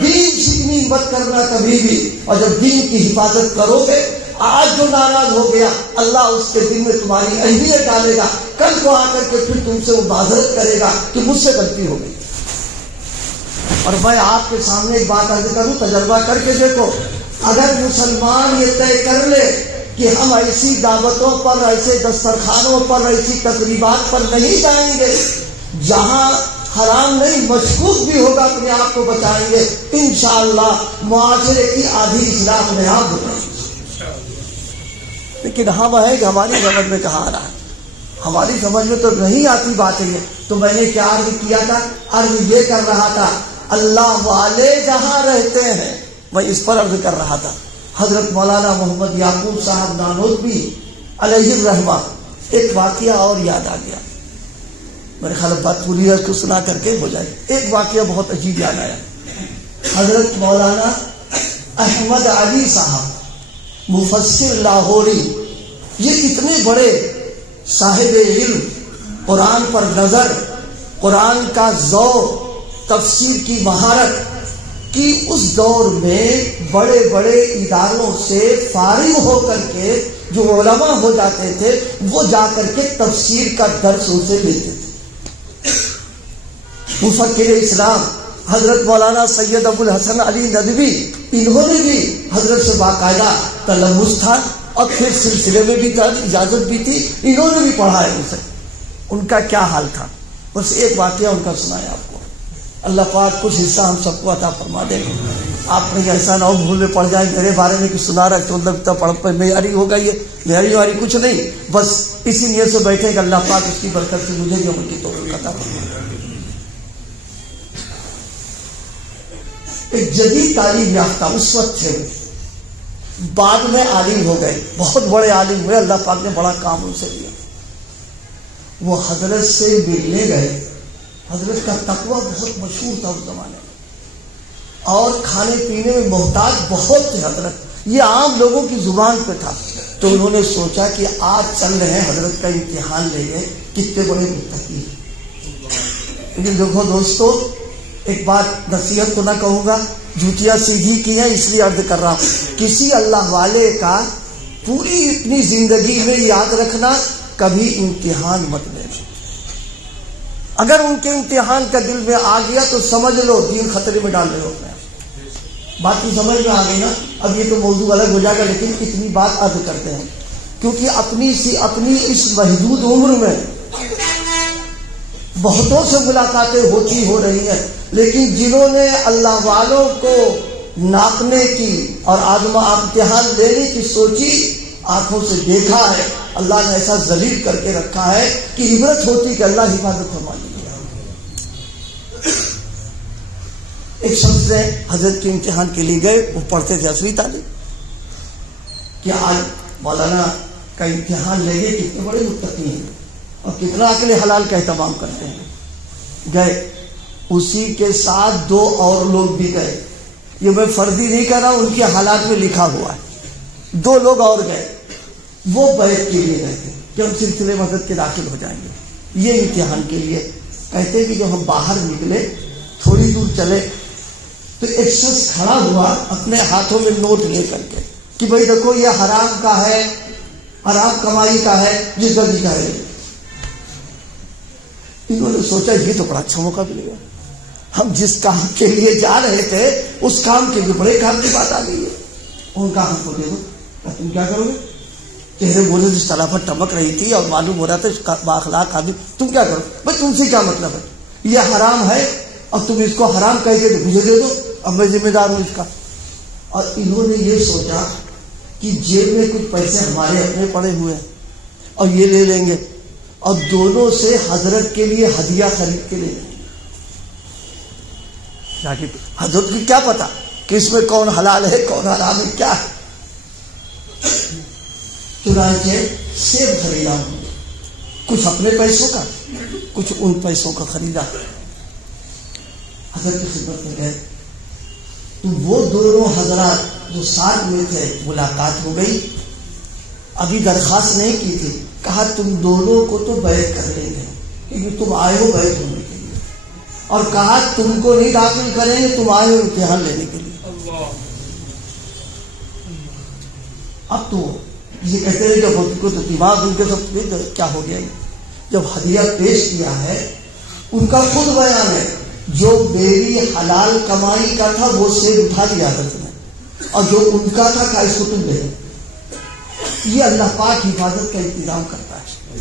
دین شکنی مت کرنا کبھی بھی۔ اور جب دین کی حفاظت کرو گے، آج جو ناراض ہو گیا اللہ اس کے دل میں تمہاری اہمیت ڈالے گا، کل کو آ کر کے پھر تم سے وہ معذرت کرے گا کہ مجھ سے غلطی ہو گئی۔ اور میں آپ کے سامنے ایک بات عرض کروں، تجربہ کر کے دیکھو، اگر مسلمان یہ طے کر لے کہ ہم ایسی دعوتوں پر، ایسے دسترخوانوں پر، ایسی تقریبات پر نہیں جائیں گے جہاں حرام نہیں، مشکوک بھی ہوگا، اپنے آپ کو بچائیں گے، انشاءاللہ معاشرے کی آدھی اصلاح اپنے آپ ہو جائے گی۔ لیکن ہم ہے کہ ہماری سمجھ میں کہاں آ رہا ہے، ہماری سمجھ میں تو نہیں آتی بات ہے۔ تو میں نے کیا عرض کیا تھا؟ عرض یہ کر رہا تھا اللہ والے جہاں رہتے ہیں، میں اس پر عرض کر رہا تھا۔ حضرت مولانا محمد یعقوب صاحب نانوتوی علیہ الرحمہ، ایک واقعہ اور یاد آ گیا، میرے خیال بات پوری ہے، اس کو سنا کر کے ہو جائے۔ ایک واقعہ بہت عجیب یاد آیا۔ حضرت مولانا احمد علی صاحب مفسر لاہوری، یہ اتنے بڑے صاحب علم، قرآن پر نظر، قرآن کا ذوق، تفسیر کی مہارت کی، اس دور میں بڑے بڑے اداروں سے فارغ ہو کر کے جو علماء ہو جاتے تھے وہ جا کر کے تفسیر کا درس ان سے لیتے تھے۔ مفکر اسلام حضرت مولانا سید ابو الحسن علی ندوی، انہوں نے بھی حضرت سے باقاعدہ تلمس تھا اور پھر سلسلے میں بھی اجازت بھی تھی، انہوں نے بھی پڑھا ہے ان سے۔ ان کا کیا حال تھا، بس ایک واقعہ ان کا سنایا آپ کو۔ اللہ پاک کچھ حصہ ہم سب کو عطا فرما دے، آپ کہیں ایسا نہ ہو بھول میں پڑ جائیں میرے بارے میں کہ سنا رہا تو لگتا پڑھ پہ معیاری ہوگا، یہ معیاری واری کچھ نہیں، بس اسی نیت سے بیٹھے کہ اللہ پاک اس کی برکت سے مجھے بھی عمل کی توفیق عطا فرما دے۔ ایک جدید تعلیم یافتہ اس وقت تھے، بعد میں عالم ہو گئے، بہت بڑے عالم ہوئے، اللہ پاک نے بڑا کام ان سے دیا۔ وہ حضرت سے ملنے گئے، حضرت کا تقویٰ بہت مشہور تھا اس زمانے میں، اور کھانے پینے میں محتاج بہت تھے حضرت، یہ عام لوگوں کی زبان پہ تھا۔ تو انہوں نے سوچا کہ آپ چل رہے ہیں حضرت کا امتحان لے گئے، کتنے بڑے متقی ہیں۔ لیکن دیکھو دوستو، ایک بات نصیحت تو نہ کہوں گا، جھوٹیاں سیدھی کی ہیں اس لیے عرض کر رہا ہوں، کسی اللہ والے کا پوری اپنی زندگی میں یاد رکھنا، کبھی امتحان مت لینا۔ اگر ان کے امتحان کا دل میں آ گیا تو سمجھ لو دین خطرے میں ڈال رہے ہو اپنے. بات کی سمجھ میں آ گئی نا؟ اب یہ تو موضوع الگ ہو جائے گا، لیکن اتنی بات عرض کرتے ہیں کیونکہ اپنی اس محدود عمر میں بہتوں سے ملاقاتیں ہوتی ہو رہی ہیں، لیکن جنہوں نے اللہ والوں کو ناپنے کی اور امتحان لینے کی سوچی، آنکھوں سے دیکھا ہے، اللہ نے ایسا ذلیل کر کے رکھا ہے کہ عبرت ہوتی کہ اللہ حفاظت فرما لی. ایک شخص نے حضرت کے امتحان کے لیے گئے، وہ پڑھتے تھے 10ویں تعلیم، کہ آج مولانا کا امتحان لے گئے، کتنے بڑے متقی ہیں اور کتنا عقل حلال کا اہتمام کرتے ہیں. گئے، اسی کے ساتھ 2 اور لوگ بھی گئے. یہ میں فردی نہیں کر رہا، ان کے حالات میں لکھا ہوا ہے. 2 لوگ اور گئے، وہ بیعت کے لیے گئے تھے کہ ہم سلسلے مدد کے داخل ہو جائیں گے. یہ امتحان کے لیے کہتے ہیں کہ جب ہم باہر نکلے، تھوڑی دور چلے تو ایک شخص کھڑا ہوا اپنے ہاتھوں میں نوٹ لے کر کے کہ بھائی دیکھو یہ حرام کا ہے، حرام کمائی کا ہے، جس کا بھی ہے. انہوں نے سوچا یہ تو بڑا اچھا موقع ملے گا، ہم جس کام کے لیے جا رہے تھے اس کام کے لیے بڑے کام کی بات آ گئی ہے. ان کا ہم کو دے دو، تم کیا کرو گے؟ چہرے بولے سے شرافت ٹمک رہی تھی اور معلوم ہو رہا تھا بااخلاق آدمی. تم کیا کرو بھائی؟ تم سے کیا مطلب ہے؟ یہ حرام ہے اور تم اس کو حرام کہہ کے مجھے دے دو، اب میں ذمہ دار ہوں اس کا. اور انہوں نے یہ سوچا کہ جیب میں کچھ پیسے ہمارے اپنے پڑے ہوئے ہیں اور یہ لے لیں گے اور دونوں سے حضرت کے لیے ہدیہ خرید کے لے لیں گے. حضرت کو کیا پتا کہ اس میں کون حلال ہے کون حرام ہے کیا ہے. چنانچہ سیب خریدا، کچھ اپنے پیسوں کا کچھ ان پیسوں کا خریدا. حضرت کی خدمت میں گئے تو وہ دونوں حضرات جو ساتھ میں تھے، ملاقات ہو گئی. ابھی درخواست نہیں کی تھی، کہا تم دونوں کو تو بیعت کر لیں گے کیونکہ تم آئے ہو بیعت ہونے کے لیے، اور کہا تم کو نہیں داخل کریں گے، تم آئے ہو امتحان لینے کے لیے. اب تو یہ کہتے ہیں کہ کو تو دماغ ان کے سب کیا ہو گیا. جب ہدیہ پیش کیا ہے، ان کا خود بیان ہے، جو میری حلال کمائی کا تھا وہ سیب اٹھا لیا حضرت نے، اور جو ان کا تھا کہ اس کو تم دے. یہ اللہ پاک حفاظت کا انتظام کرتا ہے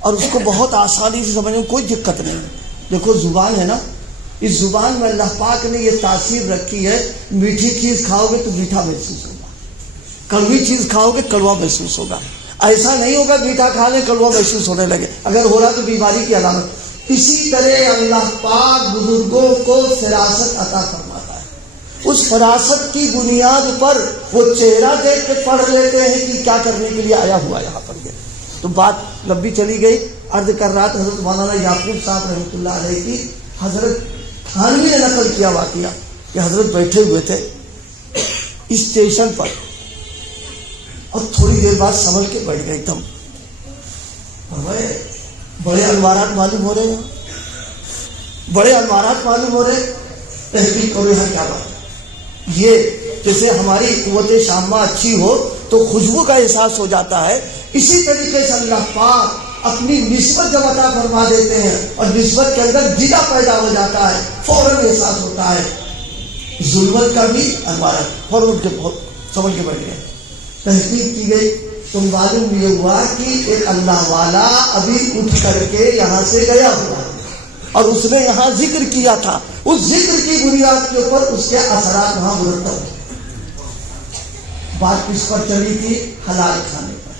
اور اس کو بہت آسانی سے سمجھنے میں کوئی دقت نہیں. دیکھو زبان ہے نا، اس زبان میں اللہ پاک نے یہ تاثیر رکھی ہے، میٹھی چیز کھاؤ گے تو میٹھا محسوس ہوگا، کڑوی چیز کھاؤ گے کڑوا محسوس ہوگا. ایسا نہیں ہوگا میٹھا کھا لیں کڑوا محسوس ہونے لگے، اگر ہو رہا تو بیماری کی علامت. اسی طرح اللہ پاک بزرگوں کو فراست عطا فرماتا ہے. اس فراست کی بنیاد پر وہ چہرہ دیکھ کے پڑھ لیتے ہیں کہ کیا کرنے کے لیے آیا ہوا یہاں پر. تو بات لمبی چلی گئی. عرض کر رہا تھا حضرت مولانا یعقوب صاحب رحمۃ اللہ علیہ کی حضرت تھانوی نے نقل کیا واقعہ کہ حضرت بیٹھے ہوئے تھے اسٹیشن پر اور تھوڑی دیر بعد سنبھل کے بیٹھ گئے. ایک دم بڑے انوارات معلوم ہو رہے ہیں، بڑے انوارات معلوم ہو رہے. تحقیق کرو یہاں کیا بات. یہ جیسے ہماری قوت شامہ اچھی ہو تو خوشبو کا احساس ہو جاتا ہے، اسی طریقے سے اللہ پاک اپنی نسبت جب عطا فرما دیتے ہیں اور نسبت کے اندر جدا پیدا ہو جاتا ہے، فوراً احساس ہوتا ہے. ظلمت کا بھی انوارات فوراً کے سمجھ کے بیٹھ گئے. تحقیق کی گئی تو معلوم یہ ہوا کہ ایک اللہ والا ابھی اٹھ کر کے یہاں سے گیا ہوا اور اس نے یہاں ذکر کیا تھا. اس ذکر کی بنیاد کے اوپر اس کے اثرات وہاں مرتب ہوئے. بات کس پر چلی تھی؟ حلال کھانے پر.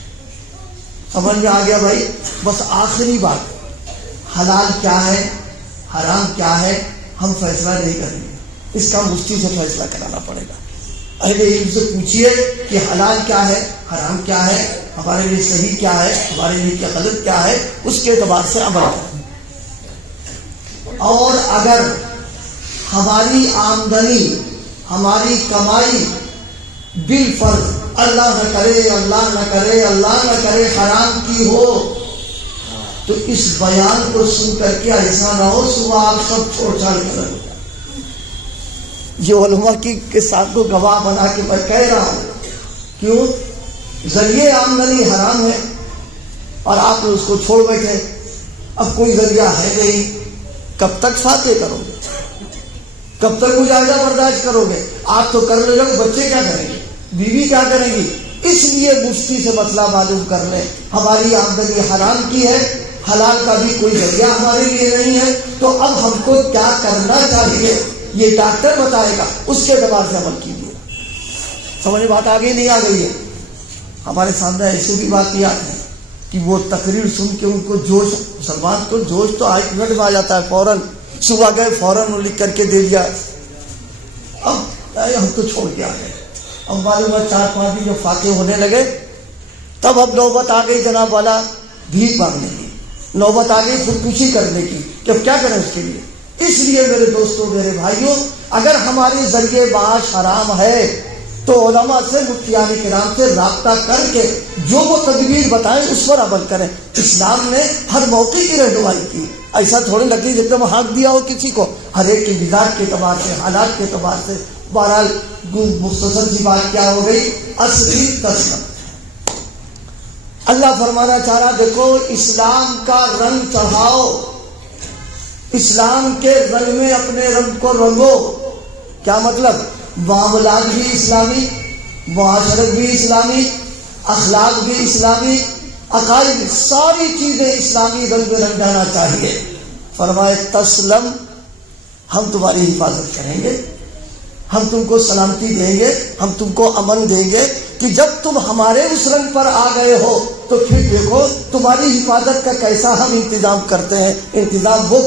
سمجھ میں آ گیا بھائی؟ بس آخری بات، حلال کیا ہے حرام کیا ہے ہم فیصلہ نہیں کریں گے، اس کا مفتی سے فیصلہ کرانا پڑے گا. اہل علم سے پوچھیے کہ حلال کیا ہے حرام کیا ہے، ہمارے لیے صحیح کیا ہے ہمارے لیے کیا غلط کیا ہے، اس کے اعتبار سے عمل کریں. اور اگر ہماری آمدنی ہماری کمائی بالفرض اللہ نہ کرے اللہ نہ کرے اللہ نہ کرے حرام کی ہو تو اس بیان کو سن کر کے ایسا نہ ہو صبح آپ سب چھوڑ چھاڑ کر یہ علماء کے ساتھ کو گواہ بنا کے میں کہہ رہا ہوں. کیوں؟ ذریعے آمدنی حرام ہے اور آپ نے اس کو چھوڑ بیٹھے. اب کوئی ذریعہ ہے نہیں، کب تک فاتح کرو گے؟ کب تک مجاہدہ برداشت کرو گے؟ آپ تو کر لو، بچے کیا کریں گے؟ بیوی کیا کرے گی؟ اس لیے مفتی سے مسئلہ معلوم کر لیں۔ ہماری آمدنی حرام کی ہے، حلال کا بھی کوئی ذریعہ ہمارے لیے نہیں ہے، تو اب ہم کو کیا کرنا چاہیے یہ ڈاکٹر بتائے گا، اس کے اعتبار سے عمل کیجیے۔ سمجھ بات آگے نہیں آ گئی ہے؟ ہمارے سامنے ایسی بھی بات یاد ہے کہ وہ تقریر سن کے ان کو جوش، مسلمان کو جوش تو 1 منٹ میں آ جاتا ہے، فوراً صبح گئے فوراً لکھ کر کے دے دیا۔ اب ہم تو چھوڑ کے آ گئے۔ اب معلوم ہے 4-5 دن جو فاتح ہونے لگے تب اب نوبت آ گئی جناب والا بھیک مانگنے کی، نوبت آ گئی خودکشی کرنے کی کہ اب کیا کریں اس کے لیے۔ اس لیے میرے دوستوں، میرے بھائیوں، اگر ہمارے ذریعے معاش حرام ہے تو علماء سے، مفتیان کرام سے رابطہ کر کے جو وہ تدبیر بتائیں اس پر عمل کریں۔ اسلام نے ہر موقع کی رہنمائی کی، ایسا تھوڑی لگی ایک دم ہانک دیا ہو کسی کو، ہر ایک کی مزاج کے اعتبار سے، حالات کے اعتبار سے۔ بہرحال مختصر سی بات کیا ہو گئی، اصلی تسلیم۔ اللہ فرمانا چاہ رہا، دیکھو اسلام کا رنگ چڑھاؤ، اسلام کے رنگ میں اپنے رنگ کو رنگو۔ کیا مطلب؟ معاملات بھی اسلامی، معاشرت بھی اسلامی، اخلاق بھی اسلامی، عقائد بھی، ساری چیزیں اسلامی رنگ میں رنگانا چاہیے۔ فرمائے تسلم، ہم تمہاری حفاظت کریں گے، ہم تم کو سلامتی دیں گے، ہم تم کو امن دیں گے کہ جب تم ہمارے اس رنگ پر آ گئے ہو تو پھر دیکھو تمہاری حفاظت کا کیسا ہم انتظام کرتے ہیں۔ انتظام وہ